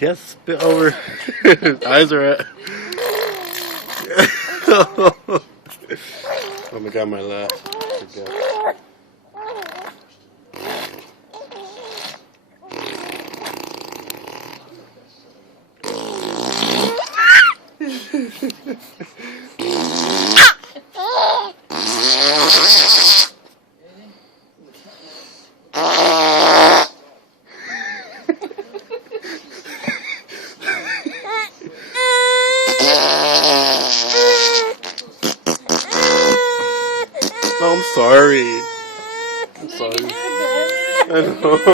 Yes, spit over. His eyes are at. Oh my god, my laugh. Forget. No, I'm sorry. I'm sorry. I know.